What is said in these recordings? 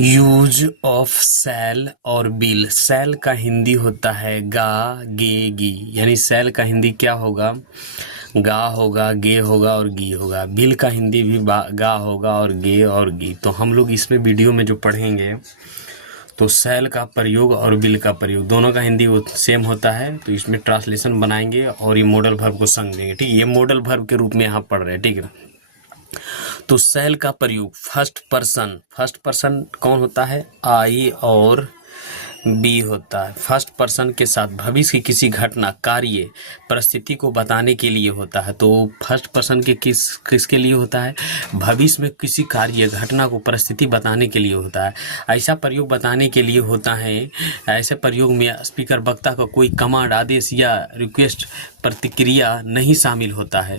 Use of cell और bill. Cell का हिंदी होता है गा, गे, गी। यानी सेल का हिंदी क्या होगा? गा होगा, गे होगा और गी होगा। बिल का हिंदी भी गा होगा और गे और गी। तो हम लोग इसमें वीडियो में जो पढ़ेंगे तो सेल का प्रयोग और बिल का प्रयोग दोनों का हिंदी सेम होता है। तो इसमें ट्रांसलेशन बनाएंगे और ये मॉडल वर्ब को समझेंगे। ठीक है, ये मॉडल वर्ब के रूप में यहाँ पढ़ रहे हैं। ठीक है, तो सेल का प्रयोग फर्स्ट पर्सन कौन होता है? आई और बी होता है। फर्स्ट पर्सन के साथ भविष्य की किसी घटना, कार्य, परिस्थिति को बताने के लिए होता है। तो फर्स्ट पर्सन के किसके लिए होता है? भविष्य में किसी कार्य, घटना को, परिस्थिति बताने के लिए होता है। ऐसा प्रयोग बताने के लिए होता है। ऐसे प्रयोग में स्पीकर वक्ता का कोई कमांड, आदेश या रिक्वेस्ट, प्रतिक्रिया नहीं शामिल होता है।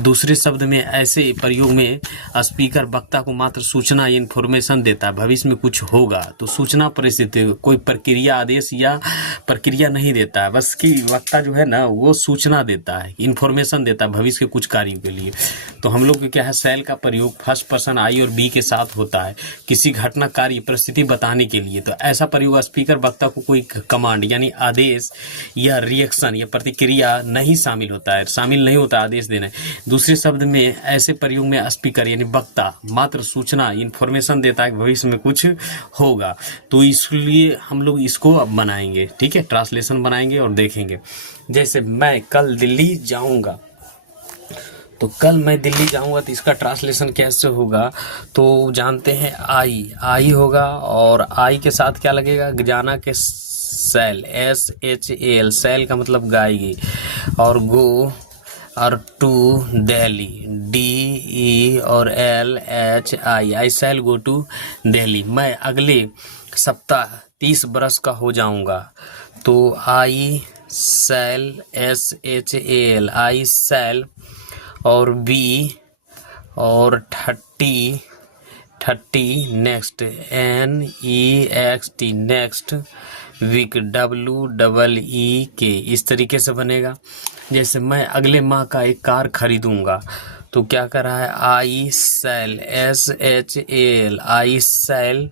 दूसरे शब्द में ऐसे प्रयोग में स्पीकर वक्ता को मात्र सूचना या इन्फॉर्मेशन देता है। भविष्य में कुछ होगा तो सूचना, परिस्थिति, कोई प्रक्रिया, आदेश या प्रक्रिया नहीं देता है। बस कि वक्ता जो है ना वो सूचना देता है, इन्फॉर्मेशन देता है भविष्य के कुछ कार्यों के लिए। तो हम लोग क्या है, सेल का प्रयोग फर्स्ट पर्सन आई और बी के साथ होता है किसी घटना, कार्य, परिस्थिति बताने के लिए। तो ऐसा प्रयोग स्पीकर वक्ता को कोई कमांड यानी आदेश या रिएक्शन या प्रतिक्रिया नहीं शामिल होता है, शामिल नहीं होता आदेश देना। दूसरे शब्द में ऐसे प्रयोग में स्पीकर यानी वक्ता मात्र सूचना, इन्फॉर्मेशन देता है कि भविष्य में कुछ होगा। तो इसलिए हम लोग इसको अब बनाएंगे। ठीक है, ट्रांसलेशन बनाएंगे और देखेंगे। जैसे मैं कल दिल्ली जाऊंगा, तो कल मैं दिल्ली जाऊंगा तो इसका ट्रांसलेशन कैसे होगा? तो जानते हैं आई होगा और आई के साथ क्या लगेगा? जाना के सेल, SHAL, सेल का मतलब गाएगी। और गो और टू दिल्ली, DE और LHI, I shall go to Delhi. मैं अगले सप्ताह 30 बरस का हो जाऊंगा। तो आई शैल, SHAL, आई शैल और बी और 30 next, NEXT, next week, WEEK। इस तरीके से बनेगा। जैसे मैं अगले माह का एक कार खरीदूंगा, तो क्या कर रहा है? आई शैल, SHAL, आई शैल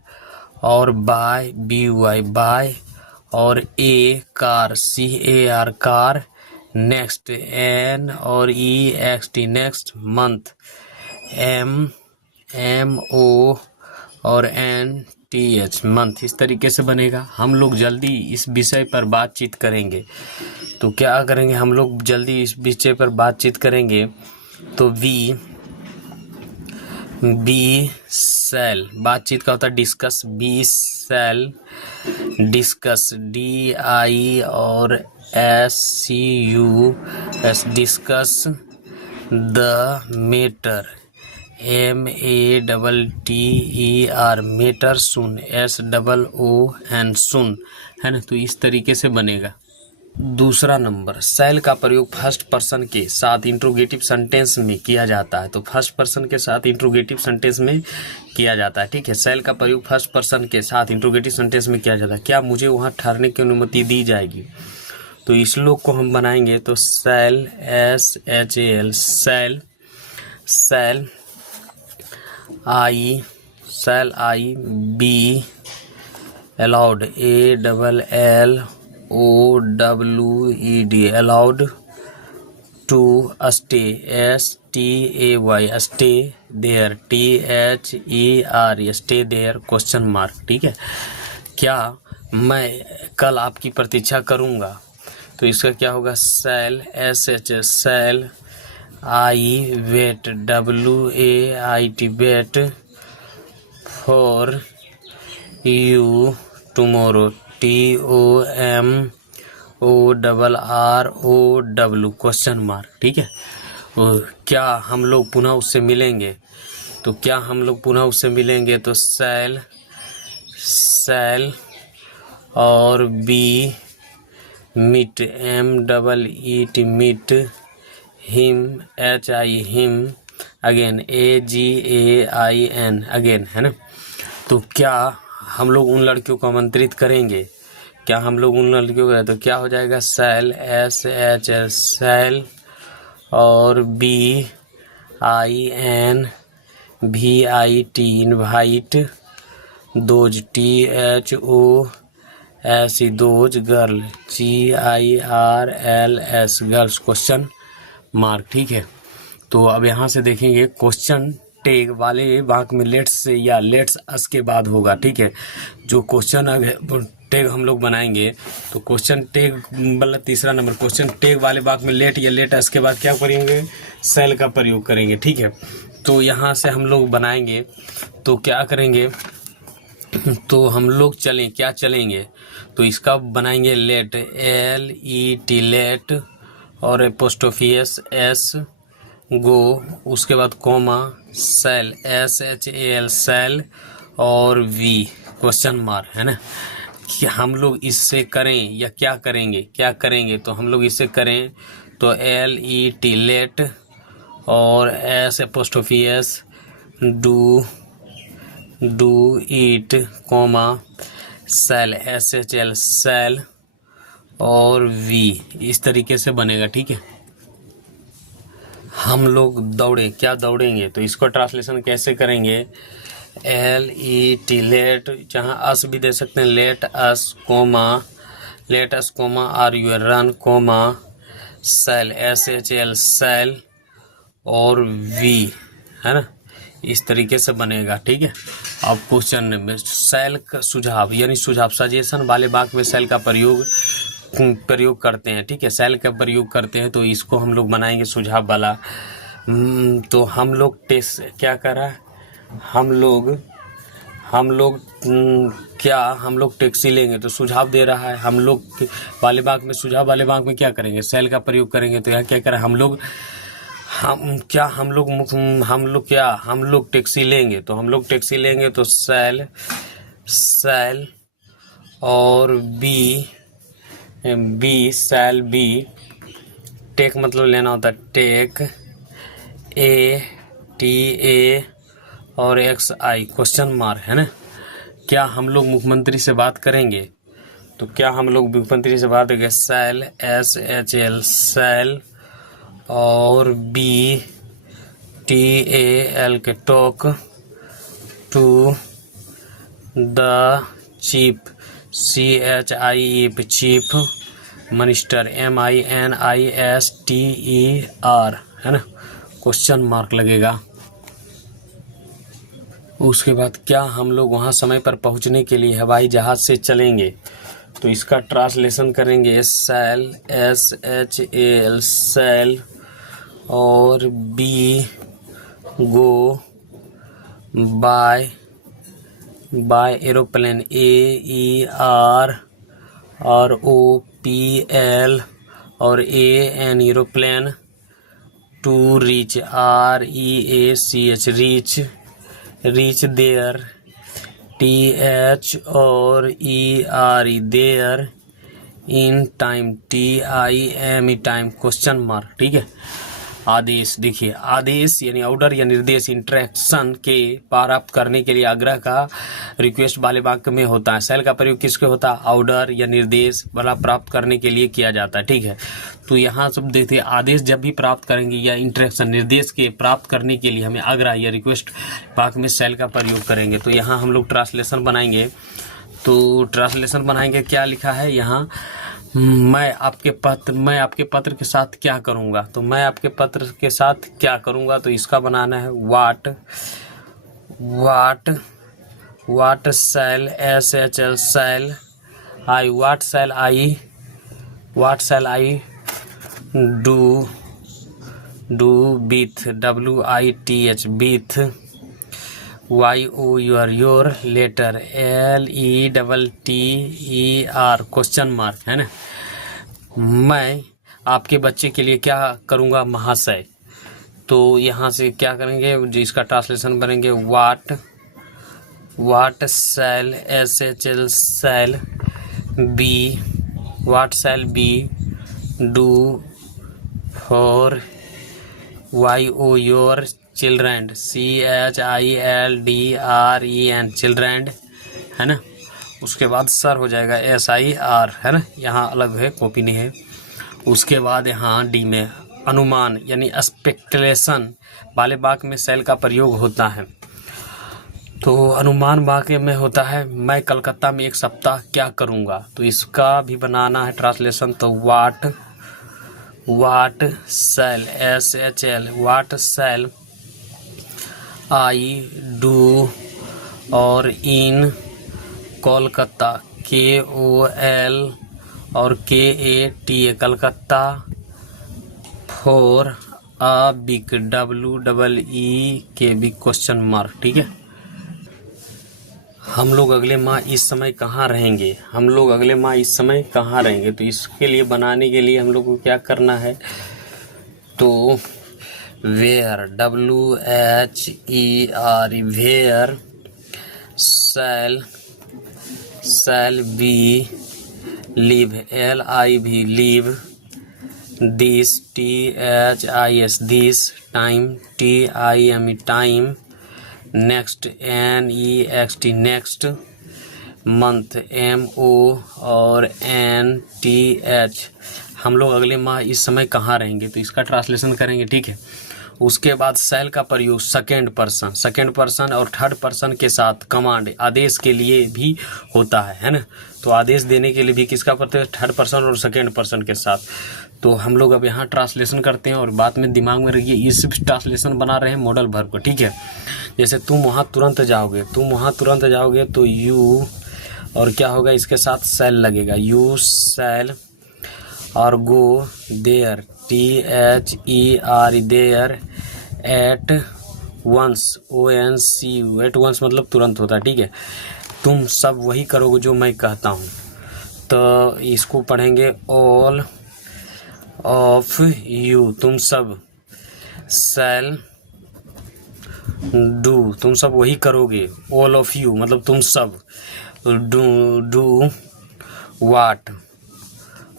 और बाय, BY, बाय और a car, CAR, car. Next, N और EXT, नेक्स्ट मंथ, MO और NTH, मंथ। इस तरीके से बनेगा। हम लोग जल्दी इस विषय पर बातचीत करेंगे। तो क्या करेंगे हम लोग? जल्दी इस विषय पर बातचीत करेंगे। तो बी सेल, बातचीत का होता है discuss, we shall discuss, DI और SCUS, discuss the matter, MATTER, matter soon, SOON, soon, है ना। तो इस तरीके से बनेगा। दूसरा नंबर, सेल का प्रयोग फर्स्ट पर्सन के साथ इंट्रोगेटिव सेंटेंस में किया जाता है। तो फर्स्ट पर्सन के साथ इंट्रोगेटिव सेंटेंस में किया जाता है। ठीक है, सेल का प्रयोग फर्स्ट पर्सन के साथ इंट्रोगेटिव सेंटेंस में किया जाता है। क्या मुझे वहां ठहरने की अनुमति दी जाएगी? तो इस श्लोक को हम बनाएंगे। तो cell, SHAL, shall I B allowed, ALLOWED, allowed to stay, STAY, stay there, THER, stay there, question mark. ठीक है, क्या मैं कल आपकी प्रतीक्षा करूंगा? तो इसका क्या होगा? Shall, SH, shall I wait, WAIT, wait for you tomorrow, TOMORROW, question mark. ठीक है, क्या हम लोग पुनः उससे मिलेंगे? तो क्या हम लोग पुनः उससे मिलेंगे? तो सेल और we meet, MEET, meet, him, HI, him, again AGAIN, again, है ना। तो क्या हम लोग उन लड़कियों को आमंत्रित करेंगे? क्या हम लोग उन लड़कियों को? तो क्या हो जाएगा? सेल, SH, सेल और BIN, VIT, invite those THOS those girl GIRLS girls question mark. ठीक है, तो अब यहाँ से देखेंगे क्वेश्चन टेग वाले वाक्य में लेट्स से या लेट्स अस के बाद होगा। ठीक है, जो क्वेश्चन टेग हम लोग बनाएंगे तो क्वेश्चन टेग मतलब तीसरा नंबर क्वेश्चन टेग वाले वाक्य में लेट या लेट अस के बाद क्या करेंगे, सेल का प्रयोग करेंगे। ठीक है, तो यहाँ से हम लोग बनाएंगे तो क्या करेंगे, तो हम लोग क्या चलेंगे, तो इसका बनाएंगे लेट LET लेट और एपोस्ट्रोफी S गो, उसके बाद कोमा सेल SHAL सेल और V क्वेश्चन मार्क, है ना। कि हम लोग इससे करें या क्या करेंगे, तो हम लोग इससे करें तो LET लेट और S apostrophe S do it comma shall SHAL shall और V इस तरीके से बनेगा। ठीक है, हम लोग दौड़ेंगे तो इसको ट्रांसलेशन कैसे करेंगे, LET लेट, जहाँ अस भी दे सकते हैं, let us comma are you run comma shall SHAL shall और V, है ना, इस तरीके से बनेगा। ठीक है, अब क्वेश्चन में सेल का सुझाव यानी सुझाव सजेशन वाले वाक्य में सेल का प्रयोग करते हैं। ठीक है, सेल का प्रयोग करते हैं तो इसको हम लोग बनाएंगे सुझाव वाला। तो हम लोग टेस्ट क्या कर रहा है, हम लोग टैक्सी लेंगे तो सुझाव दे रहा है। हम लोग वाले वाक्य में सुझाव वाले वाक्य में क्या करेंगे, सेल का प्रयोग करेंगे। तो यहाँ क्या करें, हम लोग टैक्सी लेंगे, तो हम लोग टैक्सी लेंगे तो सेल और बी सेल बी, टेक मतलब लेना होता है, टेक ATA और XI क्वेश्चन मार्क, है ना। क्या हम लोग मुख्यमंत्री से बात करेंगे, तो क्या हम लोग मुख्यमंत्री से बात करेंगे, सेल SHAL सेल और BTAL के talk to the chief CHIEF chief minister MINISTER, है ना, क्वेश्चन मार्क लगेगा। उसके बाद क्या हम लोग वहाँ समय पर पहुँचने के लिए हवाई जहाज़ से चलेंगे, तो इसका ट्रांसलेशन करेंगे सेल SHAL सेल और B go by aeroplane AEROPL और AN aeroplane to reach REACH reach there TH और ERE there in time TIME time question mark. ठीक है, आदेश देखिए, आदेश यानी ऑर्डर या निर्देश इंस्ट्रक्शन के प्राप्त करने के लिए आग्रह का रिक्वेस्ट वाले वाक्य में होता है। सेल का प्रयोग किसके होता है, ऑर्डर या निर्देश वाला प्राप्त करने के लिए किया जाता है। ठीक है, तो यहाँ सब देखिए, आदेश जब भी प्राप्त करेंगे या इंस्ट्रक्शन निर्देश के प्राप्त करने के लिए हमें आग्रह या रिक्वेस्ट वाक्य में सेल का प्रयोग करेंगे। तो यहाँ हम लोग ट्रांसलेशन बनाएंगे, तो ट्रांसलेशन बनाएंगे, क्या लिखा है यहाँ, मैं आपके पत्र के साथ क्या करूँगा, तो मैं आपके पत्र के साथ क्या करूँगा, तो इसका बनाना है what shall SHAL shall I what shall I do with WITH with YO your letter LETTER question mark, है ना। मैं आपके बच्चे के लिए क्या करूँगा महाशय, तो यहाँ से क्या करेंगे, जिसका ट्रांसलेशन बनेंगे what shall SHAL shall be do for YO your children CHILDREN children, है ना। उसके बाद सर हो जाएगा SIR, है ना, यहाँ अलग है, कॉपी नहीं है। उसके बाद यहाँ डी में अनुमान यानी स्पेकुलेशन वाले वाक्य में सेल का प्रयोग होता है। तो अनुमान वाक्य में होता है मैं कलकत्ता में एक सप्ताह क्या करूँगा। तो इसका भी बनाना है ट्रांसलेशन। तो वाट शैल SHL watt shell I do और इन कोलकाता KOL और KATA Calcutta for a week WEEK question mark. ठीक है। हम लोग अगले माह इस समय कहाँ रहेंगे। हम लोग अगले माह इस समय कहाँ रहेंगे। तो इसके लिए बनाने के लिए हम लोग को क्या करना है। तो where WHER where shall we live LIV live this THIS this time TIME time next NEXT next month MO और NTH हम लोग अगले माह इस समय कहाँ रहेंगे। तो इसका ट्रांसलेशन करेंगे। ठीक है। उसके बाद शैल का प्रयोग सेकेंड पर्सन और थर्ड पर्सन के साथ कमांड आदेश के लिए भी होता है ना। तो आदेश देने के लिए भी किसका प्रयोग, थर्ड पर्सन और सेकेंड पर्सन के साथ। तो हम लोग अब यहाँ ट्रांसलेशन करते हैं और बाद में दिमाग में रखिए इस ट्रांसलेशन बना रहे हैं मॉडल वर्ब को। ठीक है। जैसे तुम वहाँ तुरंत जाओगे तो यू और क्या होगा इसके साथ शैल लगेगा। यू शैल और go there THER there at once ONCE at once मतलब तुरंत होता है। ठीक है। तुम सब वही करोगे जो मैं कहता हूँ। तो इसको पढ़ेंगे ऑल ऑफ यू तुम सब शैल डू तुम सब वही करोगे। ऑल ऑफ यू मतलब तुम सब डू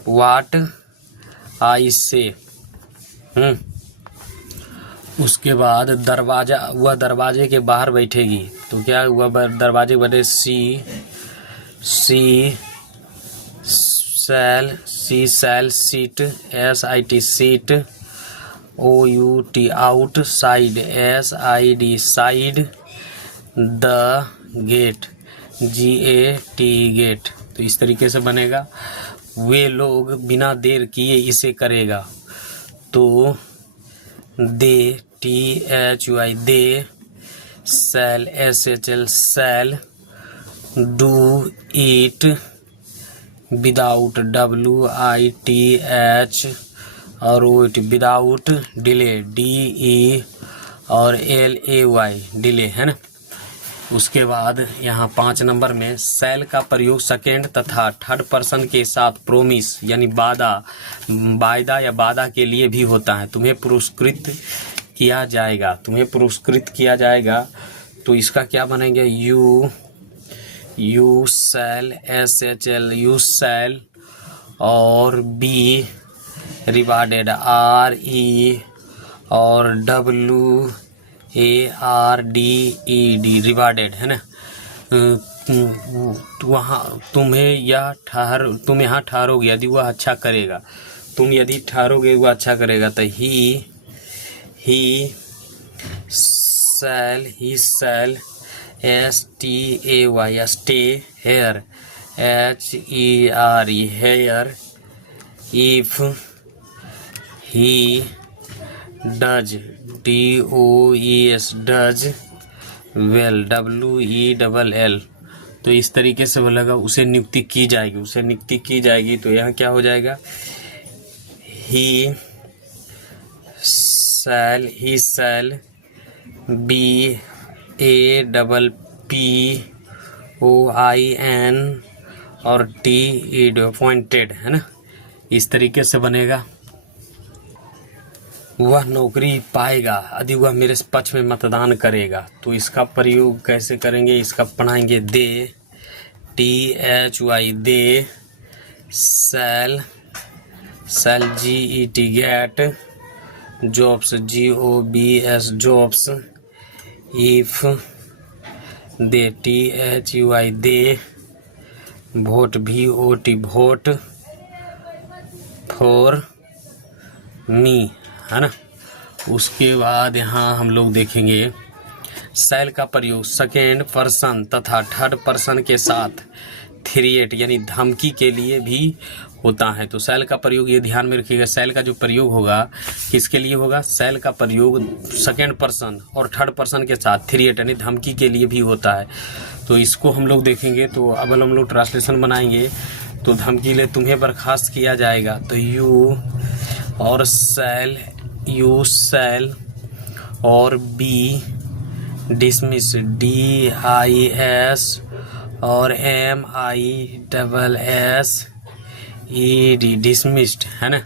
वाट आई से। उसके बाद वह दरवाजे के बाहर बैठेगी। तो क्या हुआ, दरवाजे बने she shall sit SIT sit OUT out side SID side the gate GAT gate. तो इस तरीके से बनेगा। वे लोग बिना देर किए इसे करेगा। तो they THUI they shall SHL shall do it without WITH और WIT विदाउट डिले DE और LAY डिले है ना। उसके बाद यहाँ 5 नंबर में शैल का प्रयोग सेकेंड तथा थर्ड पर्सन के साथ प्रोमिस यानी वायदा या वादा के लिए भी होता है। तुम्हें पुरस्कृत किया जाएगा। तो इसका क्या बनेंगे, you shall SHL you shall और बी रिवार्डेड RE और WARDED रिवार्डेड है ना। वहाँ तुम यहाँ ठहरोगे यदि वह अच्छा करेगा। तुम यदि ठहरोगे वह अच्छा करेगा। तो ही शैल STAY stay here HERE here if he does DOES does well WELL। तो इस तरीके से बोलेगा उसे नियुक्ति की जाएगी। तो यहाँ क्या हो जाएगा, ही शैल बी APPOIN और TED अपॉइंटेड है ना। इस तरीके से बनेगा। वह नौकरी पाएगा यदि वह मेरे पक्ष में मतदान करेगा। तो इसका प्रयोग कैसे करेंगे, इसका पढ़ाएंगे। They THUI they shall GET get jobs JOBS jobs if they THUI they vote VOT vote for me है ना। उसके बाद यहाँ हम लोग देखेंगे शैल का प्रयोग सेकेंड पर्सन तथा थर्ड पर्सन के साथ थ्रेट यानी धमकी के लिए भी होता है। तो शैल का प्रयोग ये ध्यान में रखिएगा, शैल का जो प्रयोग होगा किसके लिए होगा? शैल का प्रयोग सेकेंड पर्सन और थर्ड पर्सन के साथ थ्रेट यानी धमकी के लिए भी होता है। तो इसको हम लोग देखेंगे। तो अब हम लोग ट्रांसलेशन बनाएंगे। तो धमकी ले तुम्हें बर्खास्त किया जाएगा, तो यू और शैल, यू शैल और बी डिसमिस, DIS और MISSED डिसमिस्ड, है ना।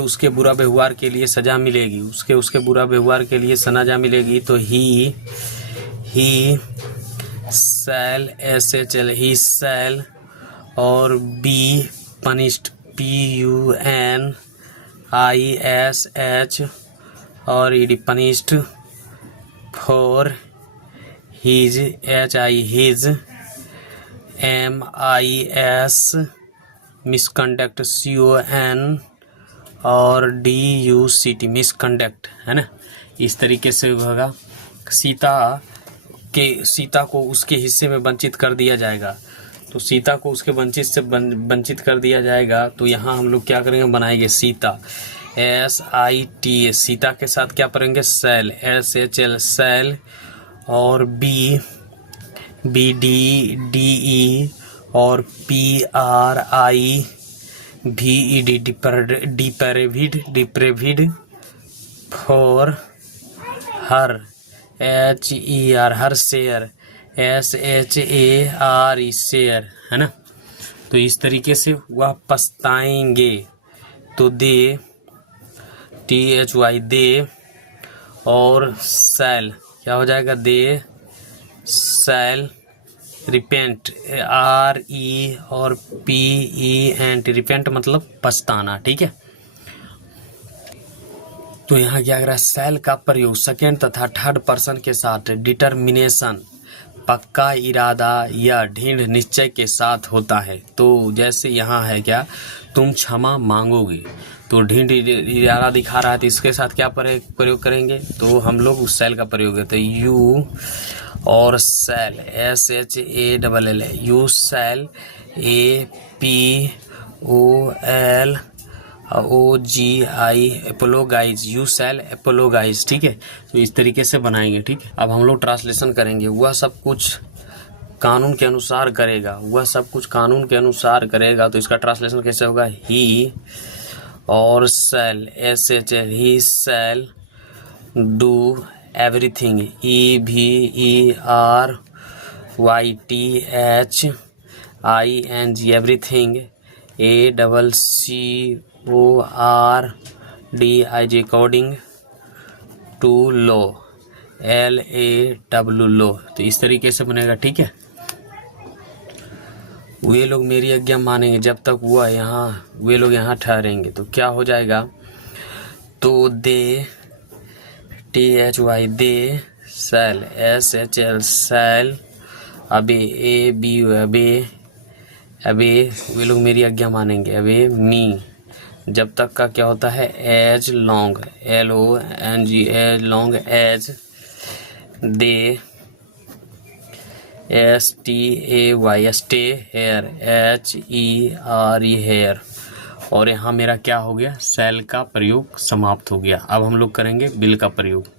उसके बुरा व्यवहार के लिए सजा मिलेगी, उसके बुरा व्यवहार के लिए सजा मिलेगी। तो ही शैल SHL ही शैल और बी पनिश्ड PUNISH और ED punished for his HI his MIS misconduct CON और DUCT मिसकंडक्ट, है ना। इस तरीके से होगा। सीता को उसके हिस्से में वंचित कर दिया जाएगा। तो सीता को उसके वंचित कर दिया जाएगा। तो यहाँ हम लोग क्या करेंगे? बनाएंगे सीता SITA, सीता के साथ क्या करेंगे? शैल SHL शैल और BDE और PRIVED deprived for her HER her share SHARE share, है ना। तो इस तरीके से वह पछताएंगे। तो दे THY दे और शैल क्या हो जाएगा? दे शैल रिपेंट RE और PENT रिपेंट मतलब पछताना, ठीक है। तो यहाँ क्या करा? शैल का प्रयोग सेकेंड तथा थर्ड पर्सन के साथ डिटर्मिनेशन पक्का इरादा या दृढ़ निश्चय के साथ होता है। तो जैसे यहाँ है क्या? तुम क्षमा मांगोगे, तो दृढ़ इरादा दिखा रहा है। तो इसके साथ क्या प्रयोग करेंगे? तो हम लोग उस शैल का प्रयोग करते हैं। यू और shall SHALL you shall APOLOGI apologise, you shall apologise, ठीक है। तो इस तरीके से बनाएंगे, ठीक है। अब हम लोग ट्रांसलेशन करेंगे। वह सब कुछ कानून के अनुसार करेगा, वह सब कुछ कानून के अनुसार करेगा। तो इसका ट्रांसलेशन कैसे होगा? ही और shall SHL he shall do everything EVERYTHING everything ACCORDIG according to law LAW law. तो इस तरीके से बनेगा, ठीक है। वे लोग मेरी आज्ञा मानेंगे जब तक वे लोग यहाँ ठहरेंगे। तो क्या हो जाएगा? तो दे THY दे शैल SHL शैल अबे वे लोग मेरी आज्ञा मानेंगे। अबे मी जब तक का क्या होता है? As long LONG as long as they STAY stay here HERE here. और यहाँ मेरा क्या हो गया? शैल का प्रयोग समाप्त हो गया। अब हम लोग करेंगे बिल का प्रयोग।